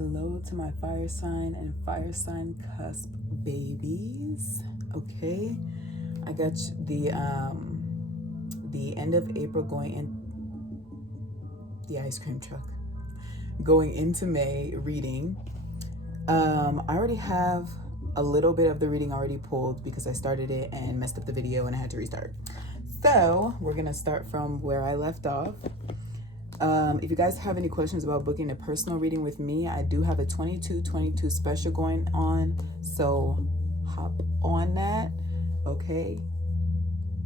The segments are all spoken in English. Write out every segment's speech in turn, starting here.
Hello to my fire sign and fire sign cusp babies. Okay, I got the end of April going in, the ice cream truck going into May reading. I already have a little bit of the reading already pulled because I started it and messed up the video and I had to restart. So we're gonna start from where I left off. If you guys have any questions about booking a personal reading with me, I do have a 22/22 special going on, so hop on that, okay?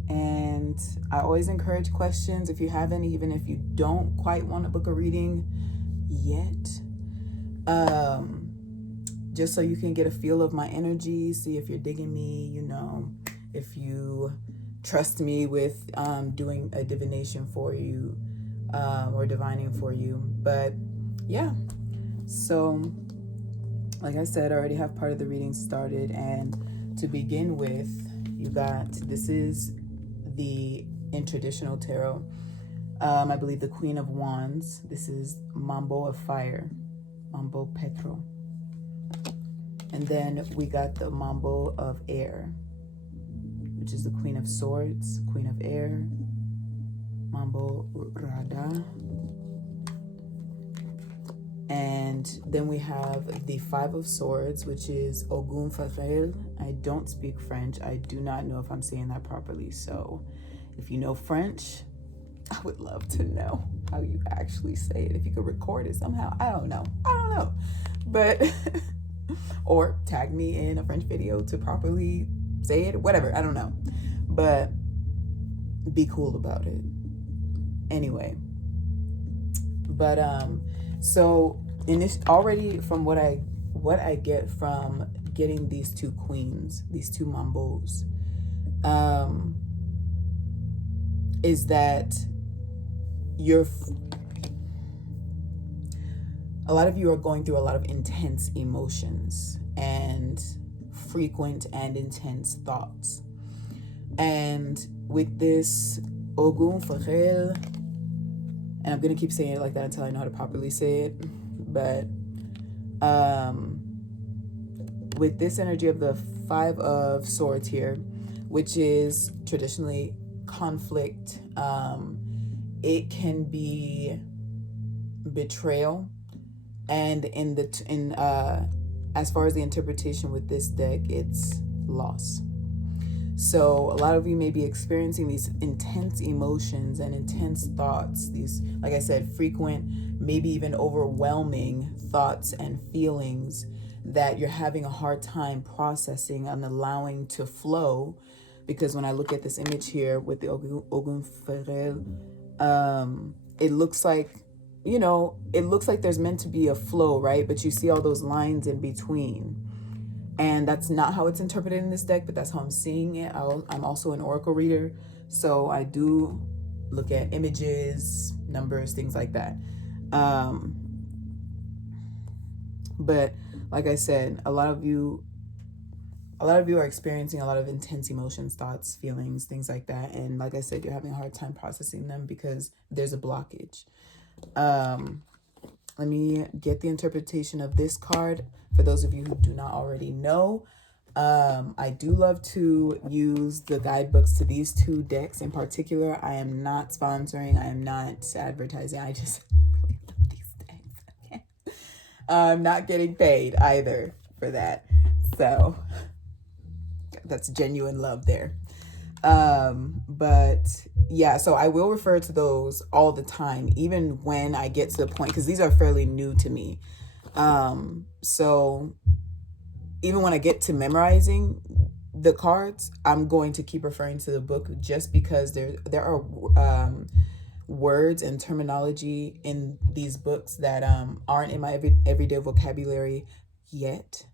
And I always encourage questions if you have any, even if you don't quite want to book a reading yet, just so you can get a feel of my energy, see if you're digging me, you know, if you trust me with doing a divination for you, or divining for you. But yeah, so like I said, I already have part of the reading started, and to begin with, you got, this is the in traditional tarot, I believe the Queen of Wands. This is Mambo of Fire, Mambo Petro. And then we got the Mambo of Air, which is the Queen of Swords, Queen of Air, Mambo Rada. And then we have the Five of Swords, which is Ogun Farel. I don't speak French. I do not know if I'm saying that properly. So if you know French, I would love to know how you actually say it. If you could record it somehow, I don't know. But, or tag me in a French video to properly say it, whatever, I don't know. But be cool about it. Anyway, but so in this, already from what I get from getting these two queens, these two Mambos, is that a lot of you are going through a lot of intense emotions and frequent and intense thoughts. And with this Ogun Farel, and I'm gonna keep saying it like that until I know how to properly say it, but with this energy of the Five of Swords here, which is traditionally conflict, it can be betrayal, and as far as the interpretation with this deck, it's loss. So a lot of you may be experiencing these intense emotions and intense thoughts, these, like I said, frequent, maybe even overwhelming thoughts and feelings that you're having a hard time processing and allowing to flow. Because when I look at this image here with the Ogun Farel, it looks like, you know, it looks like there's meant to be a flow, right? But you see all those lines in between. And that's not how it's interpreted in this deck, but that's how I'm seeing it. I'm also an oracle reader, so I do look at images, numbers, things like that. But like I said, a lot of you are experiencing a lot of intense emotions, thoughts, feelings, things like that. And like I said, you're having a hard time processing them because there's a blockage. Let me get the interpretation of this card. For those of you who do not already know, I do love to use the guidebooks to these two decks in particular. I am not sponsoring. I am not advertising. I just really love these decks. Okay? I'm not getting paid either for that. So that's genuine love there. But yeah, so I will refer to those all the time, even when I get to the point, because these are fairly new to me. So even when I get to memorizing the cards, I'm going to keep referring to the book, just because there are words and terminology in these books that aren't in my everyday vocabulary yet.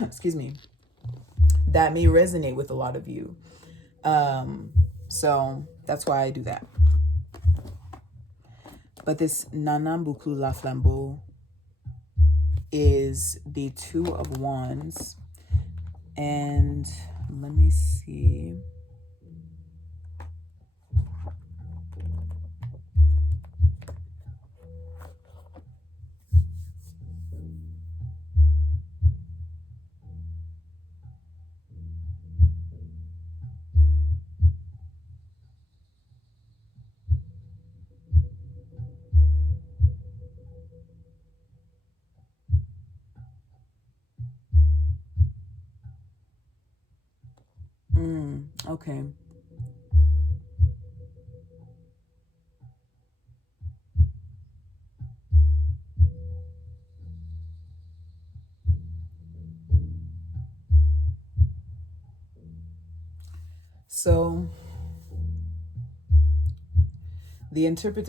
Excuse me. That may resonate with a lot of you. So that's why I do that. But this Nanambuku La Flambeau is the Two of Wands. And let me see. Okay. So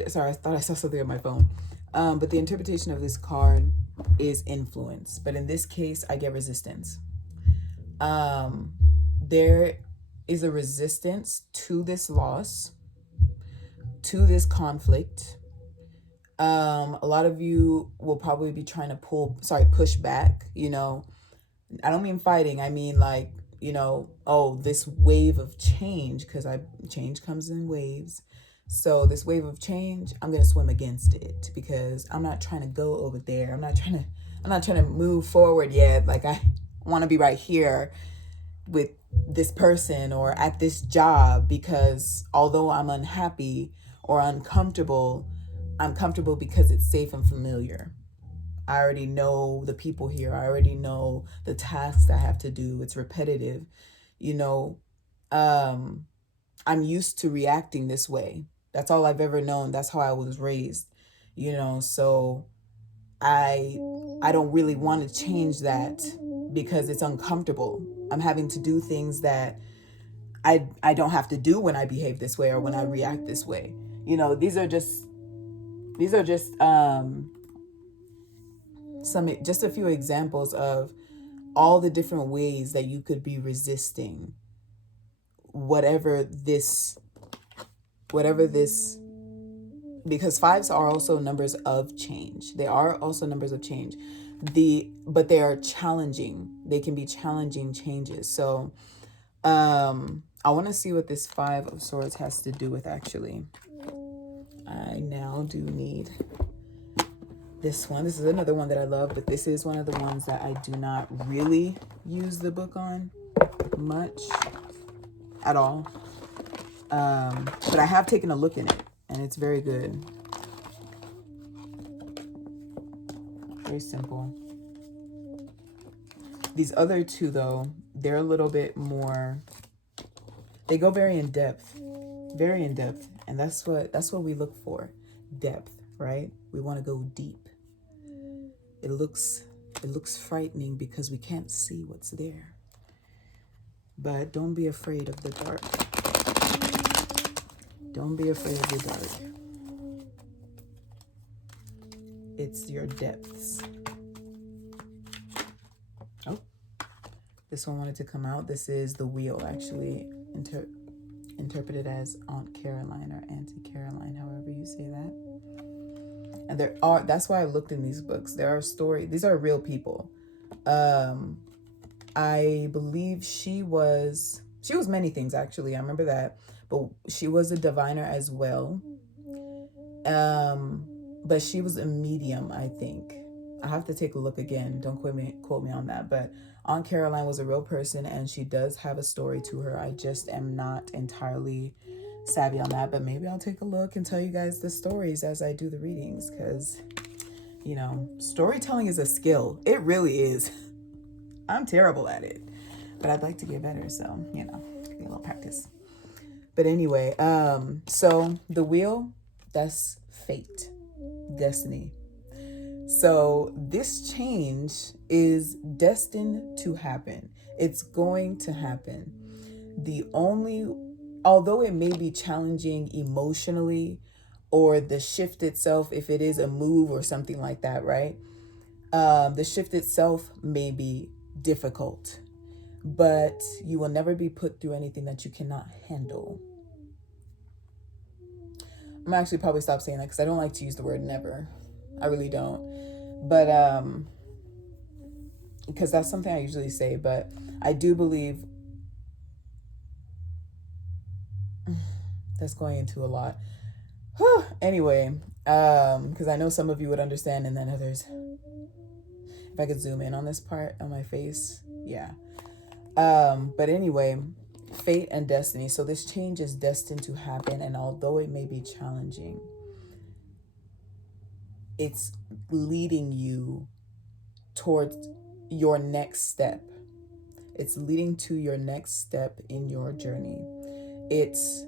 sorry, I thought I saw something on my phone. But the interpretation of this card is influence. But in this case, I get resistance. There is a resistance to this loss, to this conflict. A lot of you will probably be trying to push back, I don't mean fighting. I mean like, this wave of change, because change comes in waves. So this wave of change, I'm going to swim against it because I'm not trying to go over there. I'm not trying to move forward yet. Like I want to be right here with this person or at this job, because although I'm unhappy or uncomfortable, I'm comfortable because it's safe and familiar. I already know the people here. I already know the tasks I have to do. It's repetitive. I'm used to reacting this way. That's all I've ever known. That's how I was raised, so I don't really want to change that because it's uncomfortable. I'm having to do things that I don't have to do when I behave this way or when I react this way. These are just just a few examples of all the different ways that you could be resisting whatever this, because fives are also numbers of change. They are also numbers of change. But they are challenging. They can be challenging changes. So I want to see what this Five of Swords has to do with, actually. I now do need this one. This is another one that I love, but this is one of the ones that I do not really use the book on much at all. But I have taken a look in it, and it's very good. Very simple. These other two, though, they're a little bit more, they go very in depth, and that's what we look for, depth, right? We want to go deep. It looks frightening because we can't see what's there. But don't be afraid of the dark. Don't be afraid of the dark. It's your depths. Oh, this one wanted to come out. This is the Wheel, actually, interpreted as Aunt Caroline or Auntie Caroline, however you say that. And that's why I looked in these books. There are stories. These are real people. I believe she was many things, actually. I remember that. But she was a diviner as well. But she was a medium, I think. I have to take a look again. Don't quote me on that. But Aunt Caroline was a real person, and she does have a story to her. I just am not entirely savvy on that. But maybe I'll take a look and tell you guys the stories as I do the readings, because, storytelling is a skill. It really is. I'm terrible at it, but I'd like to get better. So, give me a little practice. But anyway, so the Wheel, that's fate, destiny. So this change is destined to happen. It's going to happen. Although it may be challenging emotionally, or the shift itself, if it is a move or something like that, right? The shift itself may be difficult, but you will never be put through anything that you cannot handle. I'm actually probably stop saying that because I don't like to use the word never. I really don't. But because that's something I usually say, but I do believe that's going into a lot. Anyway, because I know some of you would understand, and then others. If I could zoom in on this part on my face, yeah. But anyway, fate and destiny. So this change is destined to happen, and although it may be challenging, it's leading you towards your next step. It's leading to your next step in your journey. It's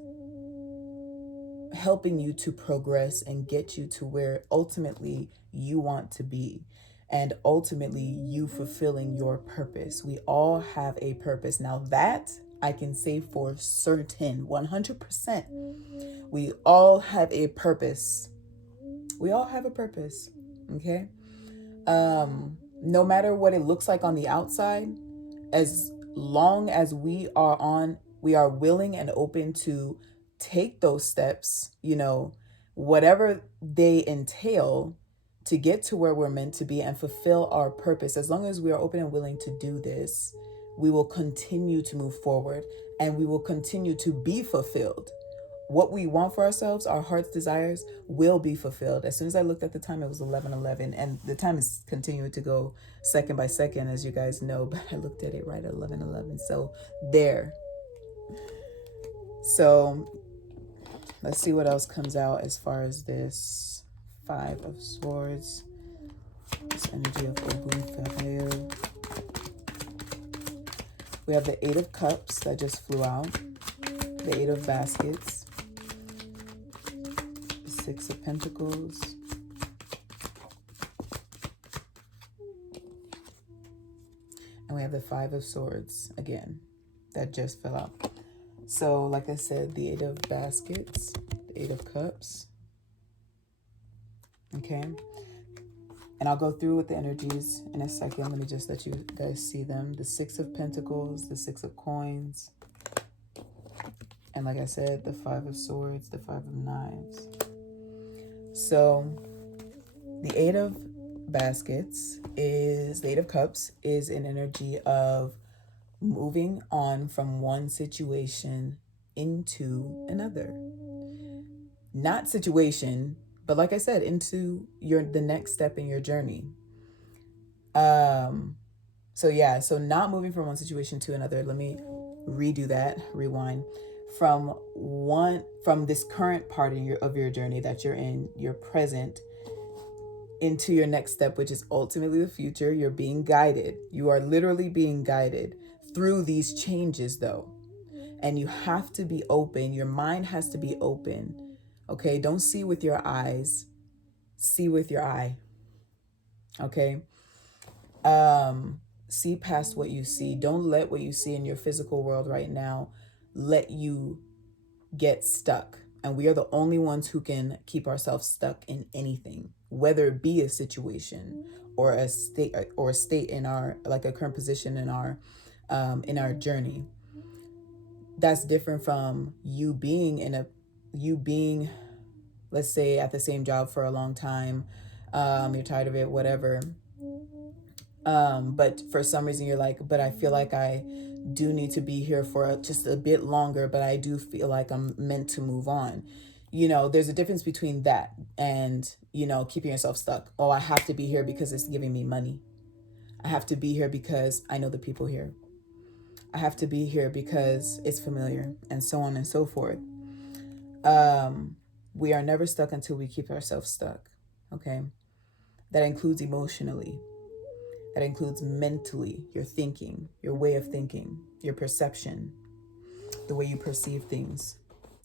helping you to progress and get you to where ultimately you want to be, and ultimately you fulfilling your purpose. We all have a purpose. Now that I can say for certain, 100%, we all have a purpose. We all have a purpose. Okay. No matter what it looks like on the outside, as long as we are willing and open to take those steps, whatever they entail to get to where we're meant to be and fulfill our purpose, as long as we are open and willing to do this, we will continue to move forward and we will continue to be fulfilled. What we want for ourselves, our heart's desires, will be fulfilled. As soon as I looked at the time, it was 11:11, and the time is continuing to go second by second, as you guys know, but I looked at it right at 11:11. So there. So let's see what else comes out as far as this Five of Swords, this energy of Ogun Ferrer. We have the Eight of Cups that just flew out, the Eight of Baskets, Six of Pentacles, and we have the Five of Swords again that just fell out. So like I said, the Eight of Baskets, the Eight of Cups. Okay, and I'll go through with the energies in a second. Let me just let you guys see them. The Six of Pentacles, the Six of Coins, and like I said, the Five of Swords, the Five of Knives. So the Eight of Baskets is, the Eight of Cups is an energy of moving on from one situation into another. Not situation, but like I said, into the next step in your journey. So not moving from one situation to another. Let me redo that, rewind. From this current part of your journey that you're in, your present, into your next step, which is ultimately the future. You're being guided. You are literally being guided through these changes, though. And you have to be open. Your mind has to be open. Okay? Don't see with your eyes. See with your eye. Okay? See past what you see. Don't let what you see in your physical world right now let you get stuck. And we are the only ones who can keep ourselves stuck in anything, whether it be a situation or a state in our, like a current position in our journey. That's different from you being let's say at the same job for a long time. You're tired of it, whatever. But for some reason you're like, but I feel like I do need to be here for just a bit longer, but I do feel like I'm meant to move on. There's a difference between that and, keeping yourself stuck. Oh, I have to be here because it's giving me money. I have to be here because I know the people here. I have to be here because it's familiar, and so on and so forth. We are never stuck until we keep ourselves stuck. Okay. That includes emotionally. That includes mentally, your thinking, your way of thinking, your perception, the way you perceive things,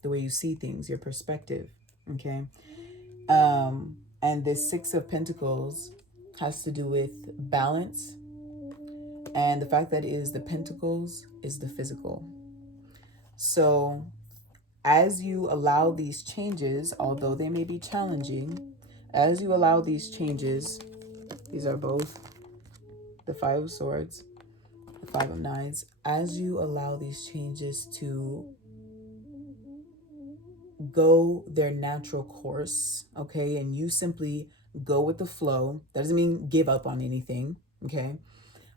the way you see things, your perspective. Okay. And this Six of Pentacles has to do with balance. And the fact that it is the pentacles is the physical. So as you allow these changes, although they may be challenging, as you allow these changes, these are both the Five of Swords, the Five of Knives, as you allow these changes to go their natural course, okay, and you simply go with the flow. That doesn't mean give up on anything, okay?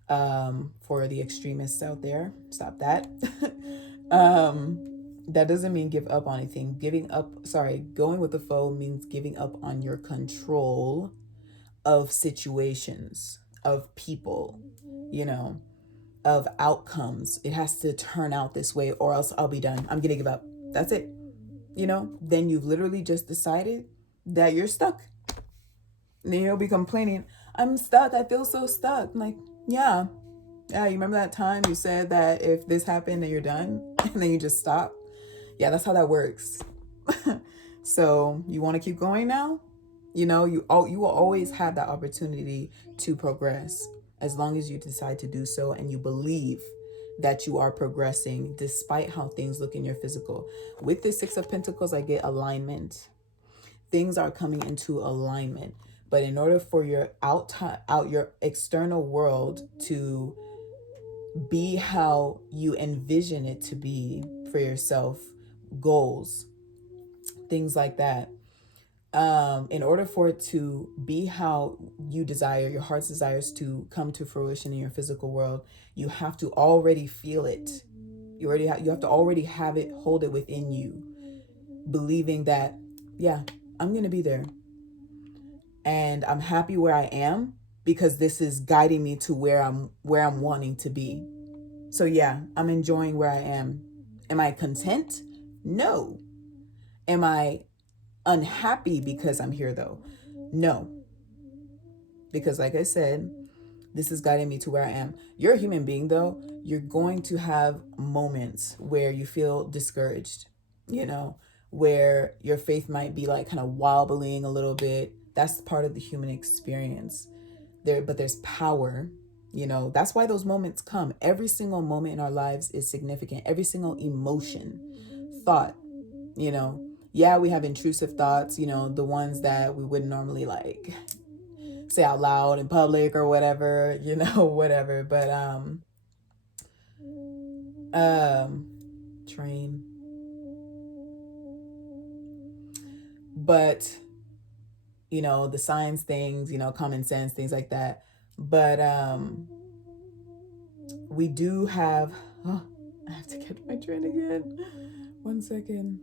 For the extremists out there, stop that. That doesn't mean give up on anything. Going with the flow means giving up on your control of situations, of people, of outcomes. It has to turn out this way or else I'll be done. I'm gonna give up. That's it. Then you've literally just decided that you're stuck. And then you'll be complaining, I'm stuck. I feel so stuck. I'm like, yeah, you remember that time you said that if this happened, then you're done, and then you just stop. Yeah, that's how that works. So you want to keep going now? You know, you will always have that opportunity to progress as long as you decide to do so and you believe that you are progressing despite how things look in your physical. With the Six of Pentacles, I get alignment. Things are coming into alignment. But in order for your your external world to be how you envision it to be for yourself, goals, things like that, in order for it to be how you desire, your heart's desires to come to fruition in your physical world, you have to already feel it. You have to already have it, hold it within you, believing that, yeah, I'm going to be there. And I'm happy where I am because this is guiding me to where I'm wanting to be. So yeah, I'm enjoying where I am. Am I content? No. Am I unhappy because I'm here though? No. Because like I said, this is guiding me to where I am. You're a human being though. You're going to have moments where you feel discouraged, you know, where your faith might be like kind of wobbling a little bit. That's part of the human experience. But there's power, you know. That's why those moments come. Every single moment in our lives is significant. Every single emotion, thought, you know. Yeah, we have intrusive thoughts, you know, the ones that we wouldn't normally like say out loud in public or whatever, you know, whatever. But train. But you know, the science things, you know, common sense, things like that. But we do have, oh, I have to get my train again. 1 second.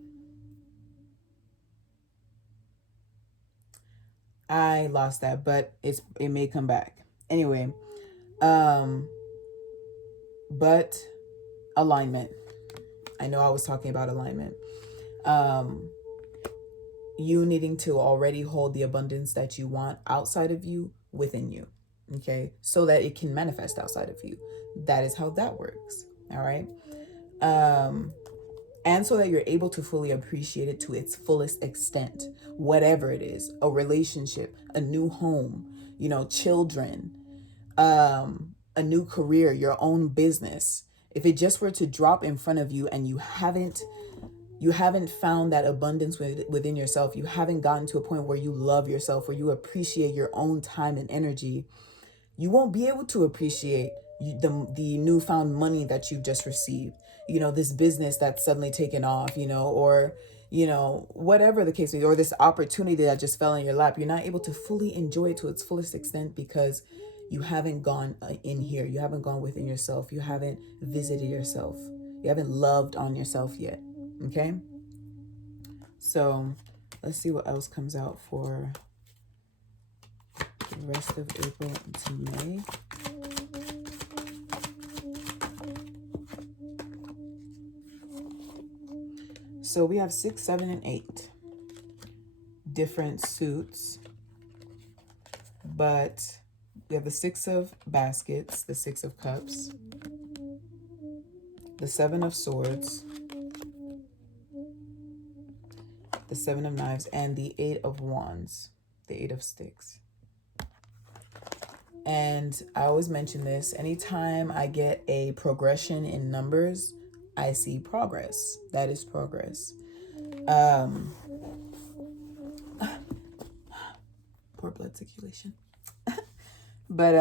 I lost that, but it may come back. Anyway, but alignment. I know I was talking about alignment. You needing to already hold the abundance that you want outside of you within you. Okay, so that it can manifest outside of you. That is how that works. All right. And so that you're able to fully appreciate it to its fullest extent, whatever it is, a relationship, a new home, you know, children, a new career, your own business. If it just were to drop in front of you and you haven't found that abundance within yourself, you haven't gotten to a point where you love yourself, where you appreciate your own time and energy, you won't be able to appreciate the newfound money that you've just received, you know, this business that's suddenly taken off, you know, or, you know, whatever the case may be, or this opportunity that just fell in your lap. You're not able to fully enjoy it to its fullest extent because you haven't gone in here. You haven't gone within yourself. You haven't visited yourself. You haven't loved on yourself yet. Okay. So let's see what else comes out for the rest of April to May. So we have 6, 7, and 8 different suits, but we have the 6 of baskets, the 6 of cups, the 7 of swords, the 7 of knives, and the 8 of wands, the 8 of sticks. And I always mention this, anytime I get a progression in numbers, I see progress. That is progress. Poor blood circulation. But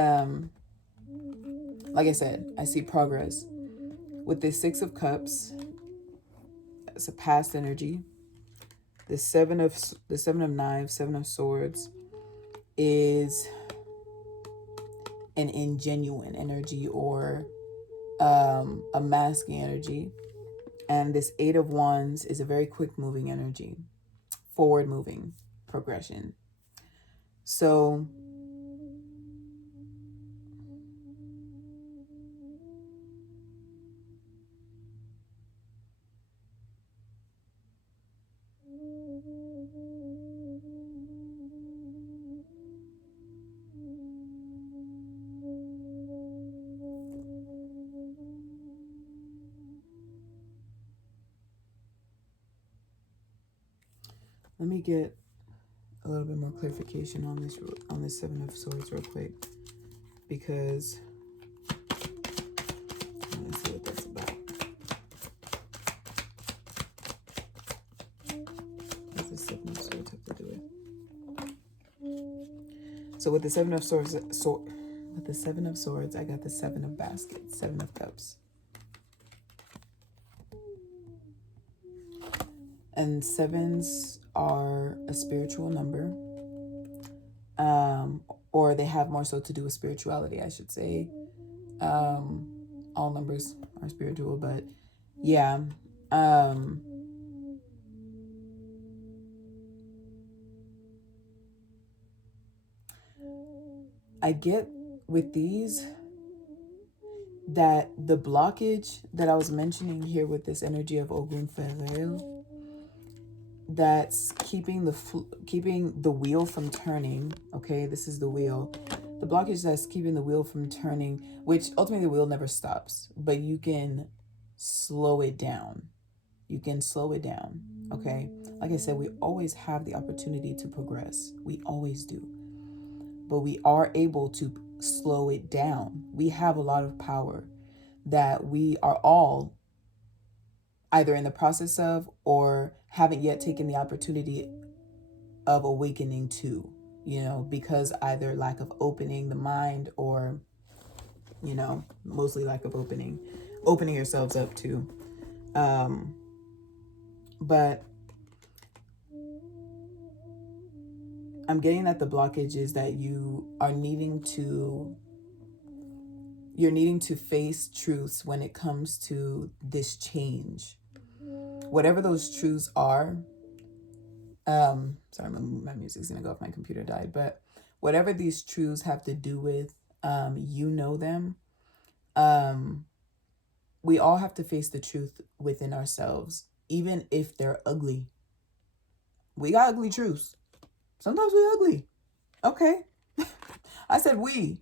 like I said, I see progress. With the 6 of cups, it's a past energy. The 7 of knives, 7 of swords is an ingenuine energy, or a masking energy. And this 8 of wands is a very quick moving energy, forward moving progression. So Let me get a little bit more clarification on this Seven of Swords real quick, because let's see what that's about. What does the Seven of Swords have to do with? So with the Seven of Swords, with the Seven of Swords, I got the Seven of Baskets, Seven of Cups. And sevens are a spiritual number, or they have more so to do with spirituality, I should say. All numbers are spiritual, but yeah. I get with these that the blockage that I was mentioning here with this energy of Ogun Ferrell, that's keeping the wheel from turning. Okay, this is the wheel. The blockage that's keeping the wheel from turning, which ultimately the wheel never stops, but you can slow it down. You can slow it down. Okay, like I said, we always have the opportunity to progress. We always do. But we are able to slow it down. We have a lot of power that we are all either in the process of or haven't yet taken the opportunity of awakening to, because either lack of opening the mind or, mostly lack of opening yourselves up to. But I'm getting that the blockage is that you're needing to face truths when it comes to this change. Whatever those truths are, sorry, my music's gonna go off, my computer died, but whatever these truths have to do with, them, we all have to face the truth within ourselves, even if they're ugly. We got ugly truths. Sometimes we're ugly. Okay. I said we.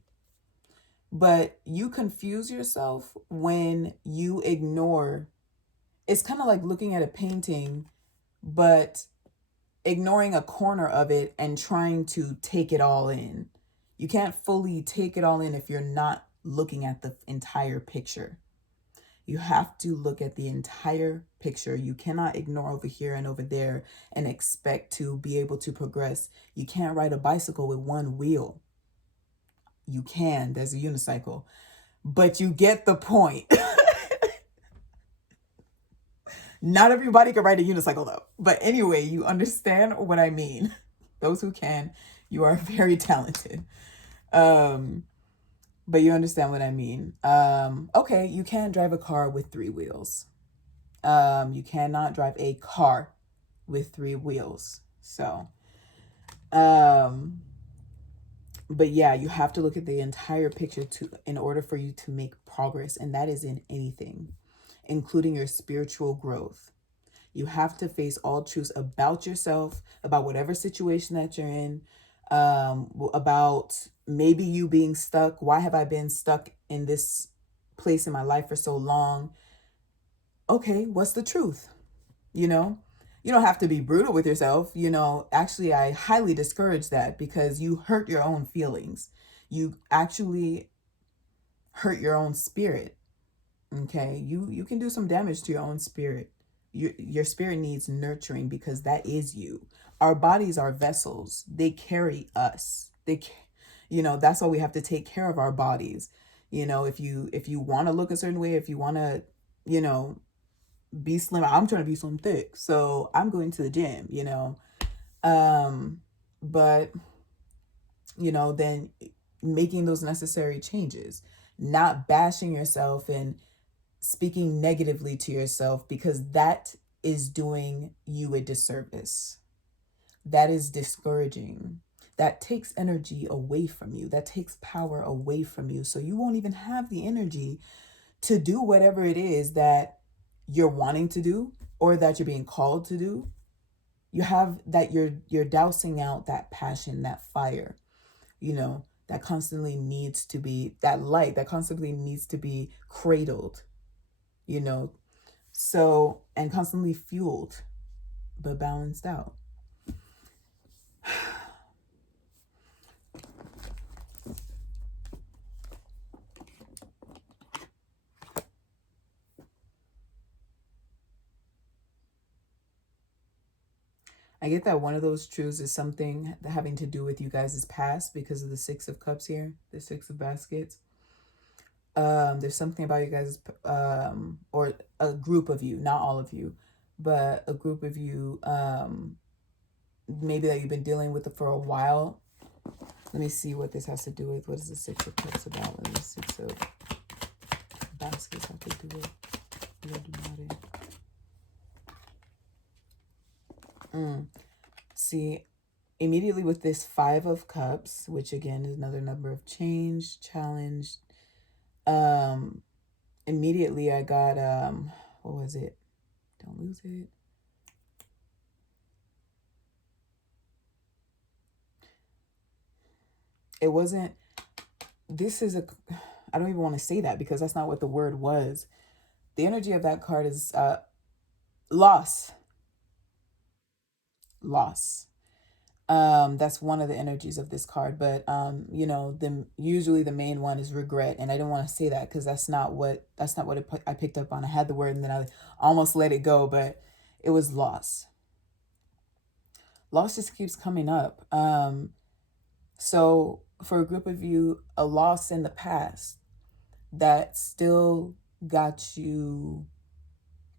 But you confuse yourself when you ignore. It's kind of like looking at a painting, but ignoring a corner of it and trying to take it all in. You can't fully take it all in if you're not looking at the entire picture. You have to look at the entire picture. You cannot ignore over here and over there and expect to be able to progress. You can't ride a bicycle with one wheel. You can, there's a unicycle, but you get the point. Not everybody can ride a unicycle though. But anyway, you understand what I mean. Those who can, you are very talented. But you understand what I mean. Okay, you can't drive a car with 3 wheels. You cannot drive a car with 3 wheels. So, but yeah, you have to look at the entire picture in order for you to make progress. And that is in anything, including your spiritual growth. You have to face all truths about yourself, about whatever situation that you're in, about maybe you being stuck. Why have I been stuck in this place in my life for so long? Okay, what's the truth? You don't have to be brutal with yourself. Actually, I highly discourage that, because you hurt your own feelings. You actually hurt your own spirit. Okay, you can do some damage to your own spirit. Your spirit needs nurturing, because that is you. Our bodies are vessels. They carry us. That's why we have to take care of our bodies. If you want to look a certain way, if you want to, be slim, I'm trying to be slim thick, so I'm going to the gym, but then making those necessary changes, not bashing yourself and speaking negatively to yourself, because that is doing you a disservice. That is discouraging. That takes energy away from you. That takes power away from you. So you won't even have the energy to do whatever it is that you're wanting to do, or that you're being called to do. You have that you're dousing out that passion, that fire, that constantly needs to be, that light that constantly needs to be cradled, so, and constantly fueled, but balanced out. I get that one of those truths is something having to do with you guys' past because of the Six of Cups here, the Six of Baskets. There's something about you guys, or a group of you, not all of you, but a group of you, maybe that you've been dealing with it for a while. Let me see what this has to do with. What is the Six of Cups about? What does the Six of Baskets have to do with? See, immediately with this Five of Cups, which again is another number of change, challenge. Immediately I got what was it? Don't lose it. It wasn't. This is a. I don't even want to say that because that's not what the word was. The energy of that card is loss. Loss. That's one of the energies of this card, but you know, usually the main one is regret, and I didn't want to say that because that's not what I picked up on. I had the word and then I almost let it go, but it was loss. Loss just keeps coming up. So for a group of you, a loss in the past that still got you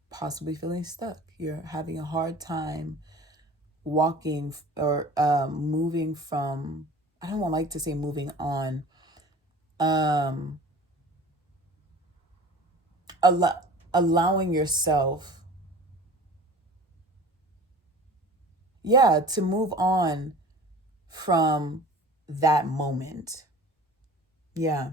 possibly feeling stuck. You're having a hard time walking or moving from, I don't like to say moving on, allowing yourself, to move on from that moment. Yeah.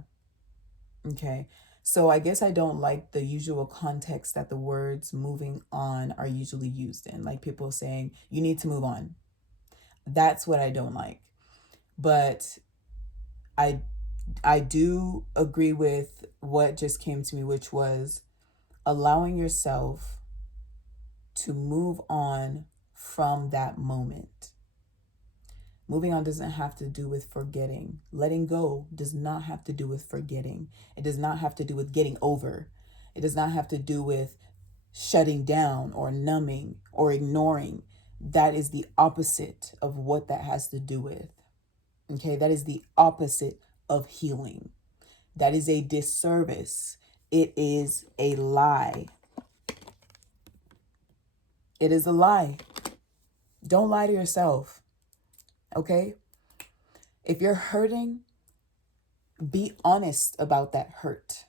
Okay. So I guess I don't like the usual context that the words moving on are usually used in, like people saying you need to move on. That's what I don't like. But I do agree with what just came to me, which was allowing yourself to move on from that moment. Moving on doesn't have to do with forgetting. Letting go does not have to do with forgetting. It does not have to do with getting over. It does not have to do with shutting down or numbing or ignoring. That is the opposite of what that has to do with. Okay, that is the opposite of healing. That is a disservice. It is a lie. It is a lie. Don't lie to yourself. Okay? If you're hurting, be honest about that hurt.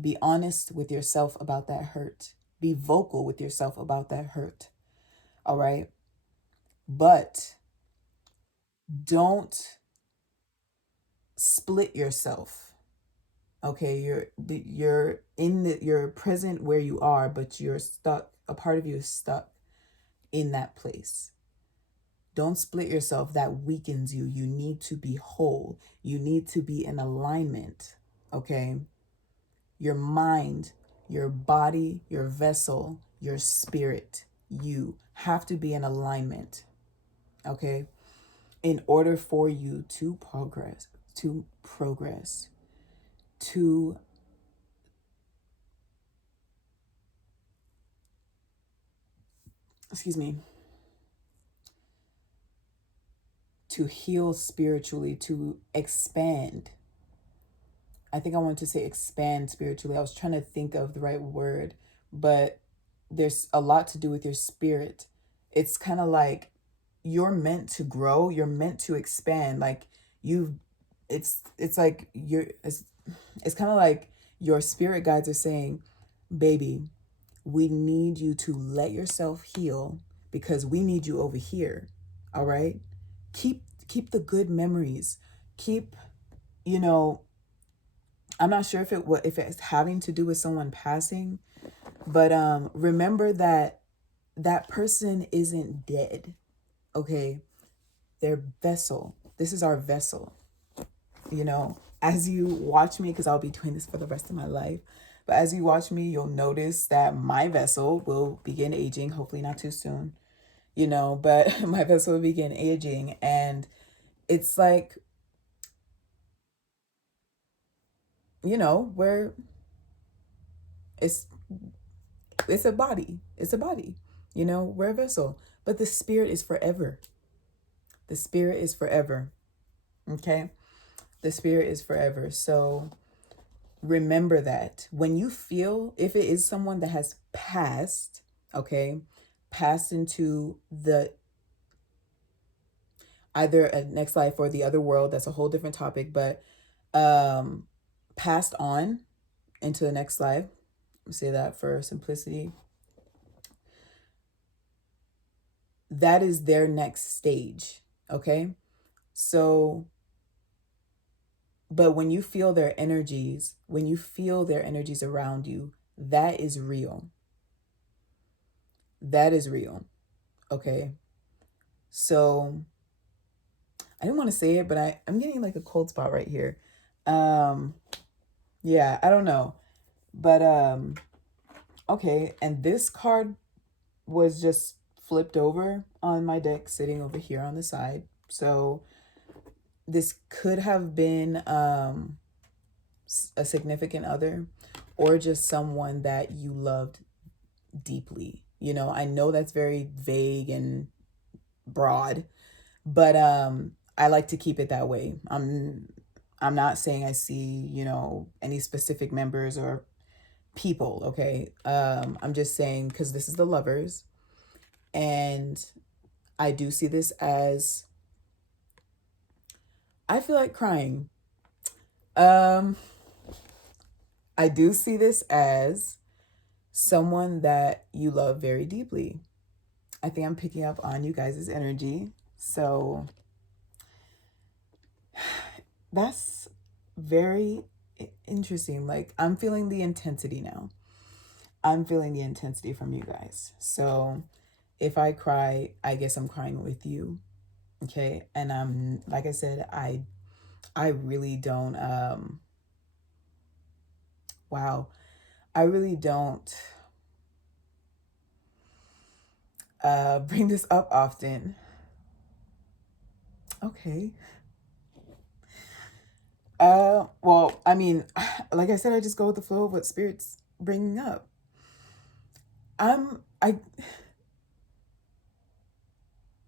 Be honest with yourself about that hurt. Be vocal with yourself about that hurt. All right? But don't split yourself. Okay, you're present where you are, but you're stuck. A part of you is stuck in that place. Don't split yourself. That weakens you. You need to be whole. You need to be in alignment. Okay? Your mind, your body, your vessel, your spirit, you have to be in alignment. Okay? In order for you to progress, to heal spiritually, to expand. I think I wanted to say expand spiritually. I was trying to think of the right word, but there's a lot to do with your spirit. It's kind of like you're meant to grow, you're meant to expand. Like it's like it's kind of like your spirit guides are saying, baby, we need you to let yourself heal because we need you over here. All right? Keep the good memories. Keep, I'm not sure if it's having to do with someone passing, but remember that that person isn't dead. Okay? Their vessel. This is our vessel. As you watch me, because I'll be doing this for the rest of my life, but as you watch me, you'll notice that my vessel will begin aging, hopefully not too soon. you know, but my vessel will begin aging. And it's like, you know, where it's it's a body. It's a body. You know, we're a vessel. But the spirit is forever. The spirit is forever. Okay? The spirit is forever. So remember that when you feel, if it is someone that has passed, okay, passed into the either a next life or the other world, that's a whole different topic, but passed on into the next life, say that for simplicity, that is their next stage. Okay. So, but when you feel their energies, when you feel their energies around you, that is real. That is real. Okay. So I didn't want to say it, but I'm getting like a cold spot right here. Yeah, I don't know. But okay, and this card was just flipped over on my deck, sitting over here on the side. So this could have been a significant other, or just someone that you loved deeply. You know, I know that's very vague and broad, but I like to keep it that way. I'm not saying I see, you know, any specific members or people, okay? I'm just saying, because this is the lovers, and I do see this as, I feel like crying. Um, I do see this as someone that you love very deeply. I think I'm picking up on you guys' energy. So that's very interesting. Like, I'm feeling the intensity now. I'm feeling the intensity from you guys. So if I cry, I guess I'm crying with you. Okay. And I'm, like I said, I really don't, wow. I really don't bring this up often. Okay. Well, I mean, like I said, I just go with the flow of what spirit's bringing up. I,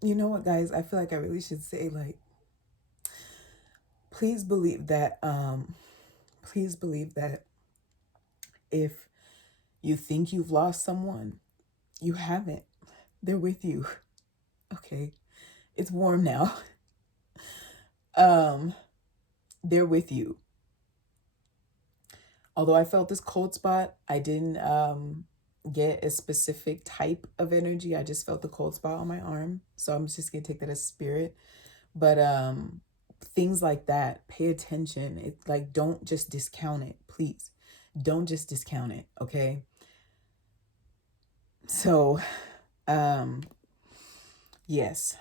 you know what, guys? I feel like I really should say, like, please believe that, if you think you've lost someone, you haven't. They're with you. Okay. It's warm now. They're with you. Although I felt this cold spot, I didn't get a specific type of energy. I just felt the cold spot on my arm. So I'm just gonna take that as spirit. But things like that, pay attention. It's like, don't just discount it, please. Don't just discount it, okay? So yes,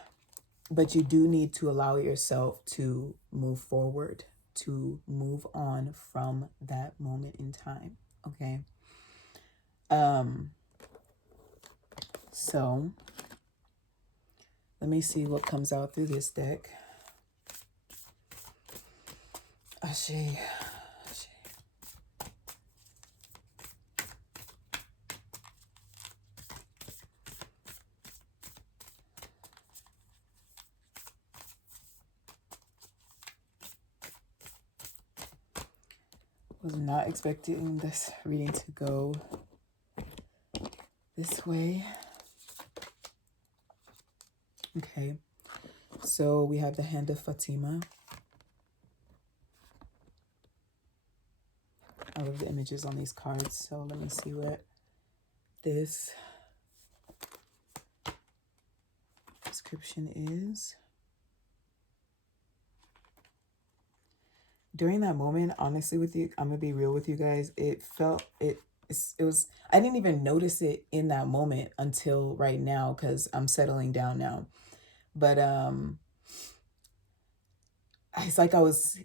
but you do need to allow yourself to move forward, to move on from that moment in time, okay? So let me see what comes out through this deck. Ashe. Ashe. Was not expecting this reading to go this way. Okay, so we have the hand of Fatima. I love the images on these cards, so let me see what this description is. During that moment, honestly with you, I'm gonna be real with you guys, it was, I didn't even notice it in that moment until right now, because I'm settling down now. But it's like I was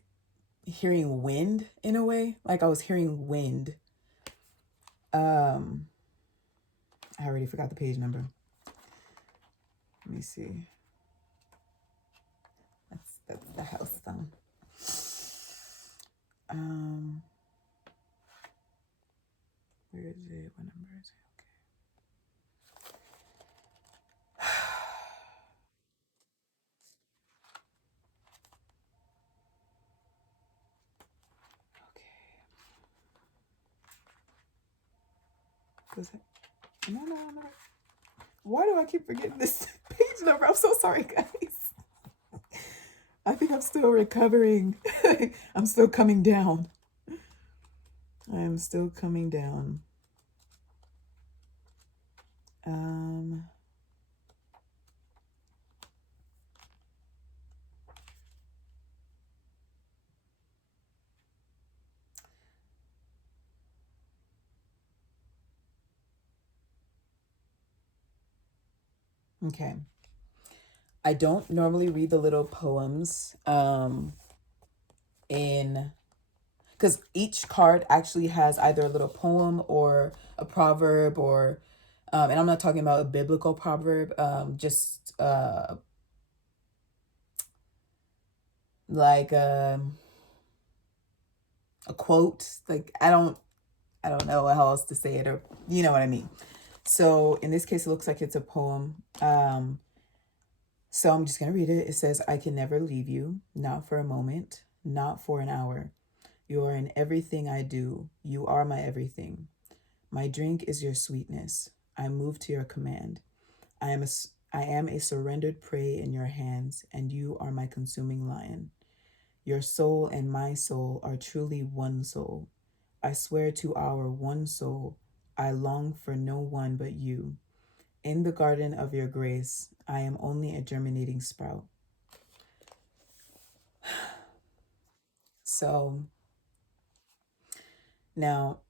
hearing wind in a way. Like I was hearing wind. I already forgot the page number. Let me see. That's the house phone. Where is it? What number is it? Okay. Was it? No. Why do I keep forgetting this page number? I'm so sorry, guys. I think I'm still recovering. I'm still coming down. I am still coming down. Okay. I don't normally read the little poems in, because each card actually has either a little poem or a proverb, or and I'm not talking about a biblical proverb, just like a quote. Like I don't know how else to say it, or you know what I mean. So in this case, it looks like it's a poem. So I'm just going to read it. It says, I can never leave you, not for a moment, not for an hour. You are in everything I do. You are my everything. My drink is your sweetness. I move to your command. I am a surrendered prey in your hands, and you are my consuming lion. Your soul and my soul are truly one soul. I swear to our one soul, I long for no one but you. In the garden of your grace, I am only a germinating sprout. So now,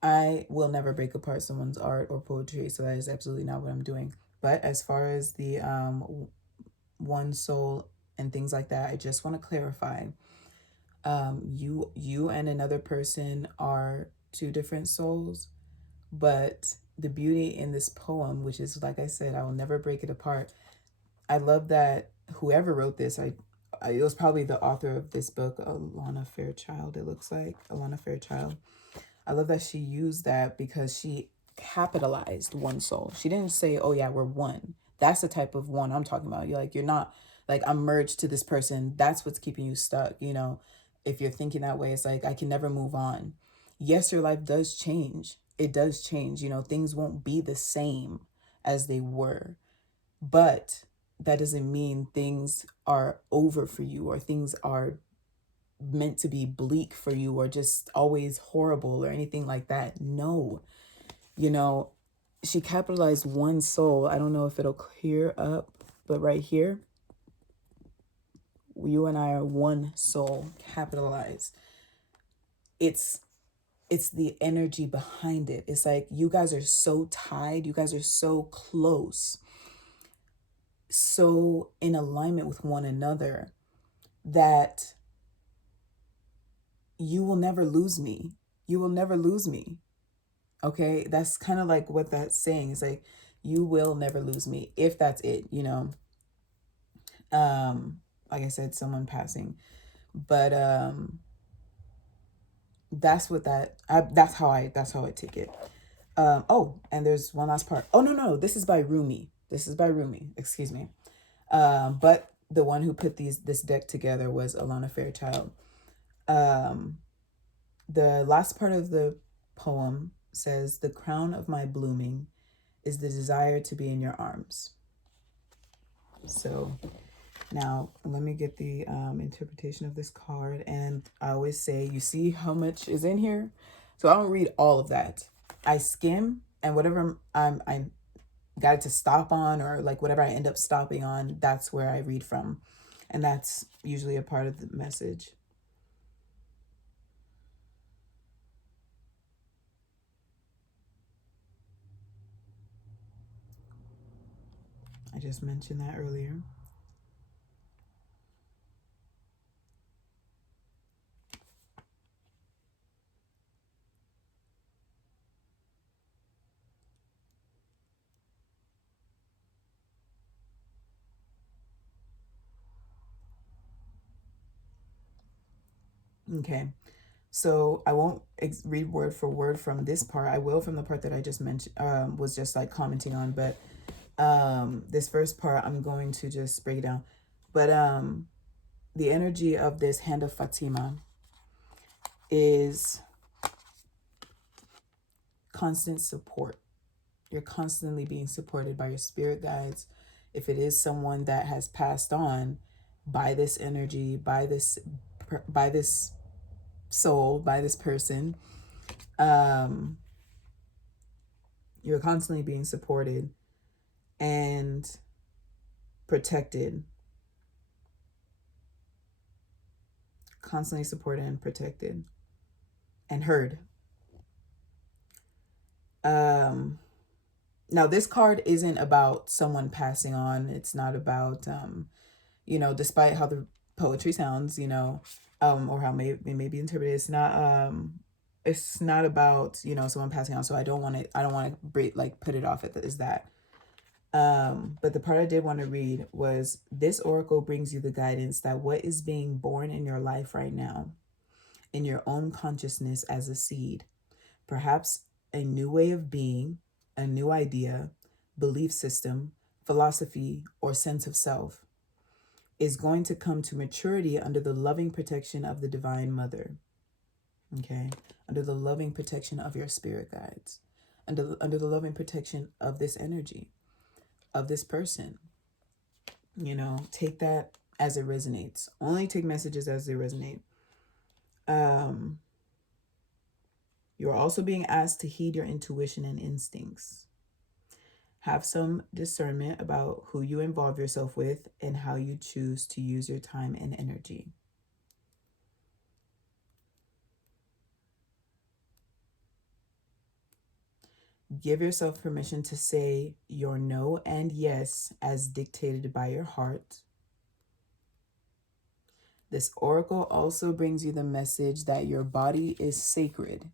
I will never break apart someone's art or poetry, so that is absolutely not what I'm doing. But as far as the one soul and things like that, I just want to clarify. You and another person are two different souls, but the beauty in this poem, which is, like I said, I will never break it apart. I love that whoever wrote this, it was probably the author of this book, Alana Fairchild. It looks like Alana Fairchild. I love that she used that because she capitalized one soul. She didn't say, oh yeah, we're one. That's the type of one I'm talking about. You're not like, I'm merged to this person. That's what's keeping you stuck. If you're thinking that way, it's like, I can never move on. Yes, your life does change. It does change. Things won't be the same as they were, but that doesn't mean things are over for you, or things are meant to be bleak for you, or just always horrible, or anything like that. No, she capitalized one soul. I don't know if it'll clear up, but right here, you and I are one soul, capitalized. It's the energy behind it. It's like you guys are so tied, you guys are so close, so in alignment with one another, that you will never lose me. You will never lose me. Okay, that's kind of like what that's saying. Is like, you will never lose me, if that's it. Like I said, someone passing, but that's what that's how I take it. Oh, and there's one last part. Oh, no, this is by Rumi. Excuse me. But the one who put this deck together was Alana Fairchild. The last part of the poem says, the crown of my blooming is the desire to be in your arms. So now let me get the interpretation of this card. And I always say, you see how much is in here? So I don't read all of that. I skim, and whatever I got it to stop on, or like whatever I end up stopping on, that's where I read from. And that's usually a part of the message. I just mentioned that earlier. Okay. So I won't read word for word from this part. I will from the part that I just mentioned, was just like commenting on. But this first part, I'm going to just break it down. But the energy of this hand of Fatima is constant support. You're constantly being supported by your spirit guides. If it is someone that has passed on, by this energy, by this soul, by this person, you're constantly being supported and protected. Constantly supported and protected and heard. Now this card isn't about someone passing on. It's not about despite how the poetry sounds, or how it may be interpreted, it's not about, someone passing on. So I don't want to put it off as that. But the part I did want to read was, this oracle brings you the guidance that what is being born in your life right now, in your own consciousness as a seed, perhaps a new way of being, a new idea, belief system, philosophy, or sense of self, is going to come to maturity under the loving protection of the Divine Mother. Okay? Under the loving protection of your spirit guides. Under the loving protection of this energy, of this person. Take that as it resonates. Only take messages as they resonate. You're also being asked to heed your intuition and instincts. Have some discernment about who you involve yourself with and how you choose to use your time and energy. Give yourself permission to say your no and yes as dictated by your heart. This oracle also brings you the message that your body is sacred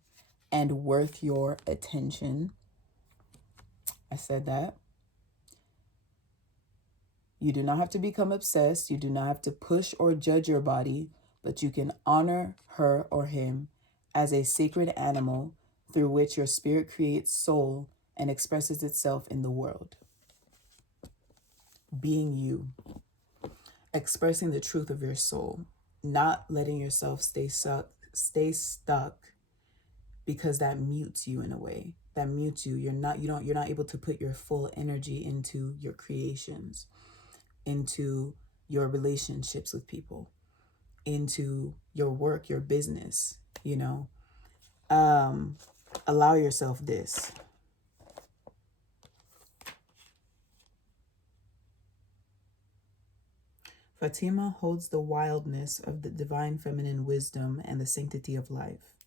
and worth your attention. I said that. You do not have to become obsessed. You do not have to push or judge your body, but you can honor her or him as a sacred animal through which your spirit creates soul and expresses itself in the world. Being you, expressing the truth of your soul, not letting yourself stay stuck because that mutes you in a way. That mutes you. You're not able to put your full energy into your creations, into your relationships with people, into your work, your business, allow yourself this. Fatima holds the wildness of the divine feminine wisdom and the sanctity of life.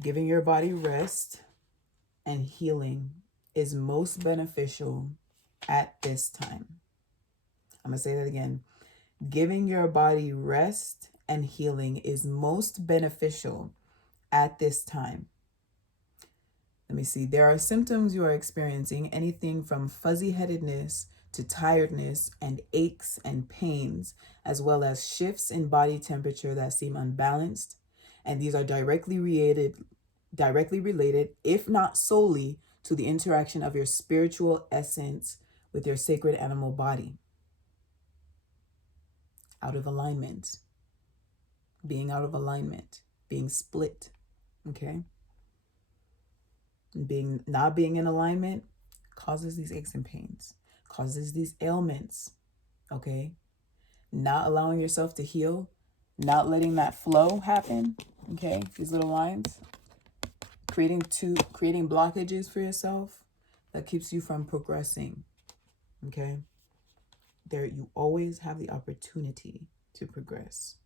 Giving your body rest and healing is most beneficial at this time. I'm going to say that again. Giving your body rest and healing is most beneficial at this time. Let me see. There are symptoms you are experiencing, anything from fuzzy-headedness to tiredness and aches and pains, as well as shifts in body temperature that seem unbalanced. And these are directly related, if not solely, to the interaction of your spiritual essence with your sacred animal body. Out of alignment. Being out of alignment. Being split. Okay? Not being in alignment causes these aches and pains, causes these ailments. Okay? Not allowing yourself to heal, not letting that flow happen. Okay? These little lines. Creating blockages for yourself that keeps you from progressing. Okay? You always have the opportunity to progress.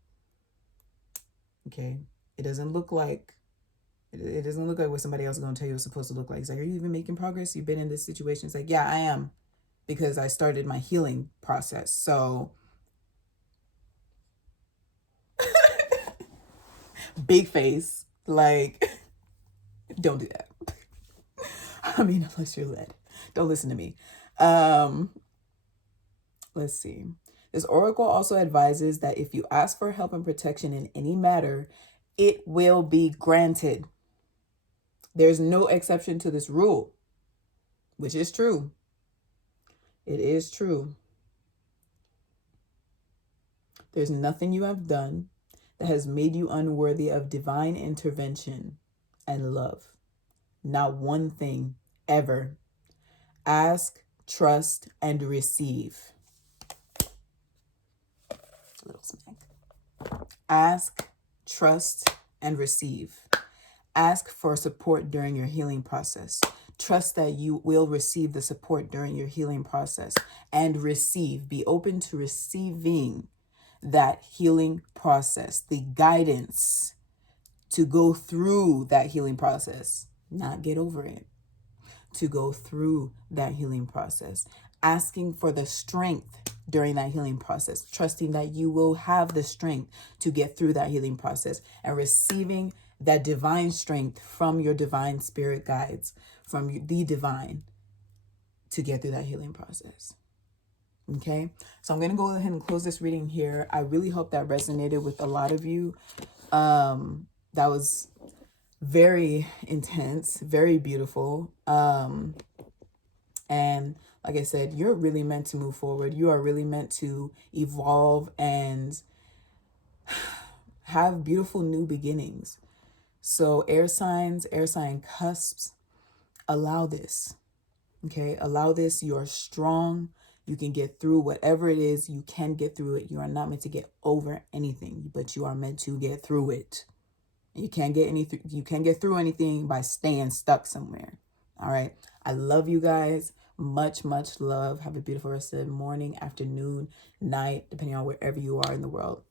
Okay? It doesn't look like what somebody else is going to tell you it's supposed to look like. It's like, are you even making progress? You've been in this situation. It's like, yeah, I am, because I started my healing process. So big face, like, don't do that. I mean, unless you're led. Don't listen to me. Let's see. This oracle also advises that if you ask for help and protection in any matter, it will be granted. There's no exception to this rule, which is true. It is true. There's nothing you have done that has made you unworthy of divine intervention and love. Not one thing, ever. Ask, trust, and receive. A little smack. Ask, trust, and receive. Ask for support during your healing process. Trust that you will receive the support during your healing process and receive. Be open to receiving that healing process, the guidance to go through that healing process, not get over it, to go through that healing process, asking for the strength during that healing process, trusting that you will have the strength to get through that healing process, and receiving that divine strength from your divine spirit guides, from the divine, to get through that healing process. Okay, so I'm going to go ahead and close this reading here. I really hope that resonated with a lot of you. That was very intense, very beautiful. And like I said, you're really meant to move forward. You are really meant to evolve and have beautiful new beginnings. So air signs, air sign cusps, allow this. Okay, allow this. You are strong. You can get through whatever it is. You can get through it. You are not meant to get over anything, but you are meant to get through it. You can't get anything. You can't get through anything by staying stuck somewhere. All right. I love you guys. Much, much love. Have a beautiful rest of the morning, afternoon, night, depending on wherever you are in the world.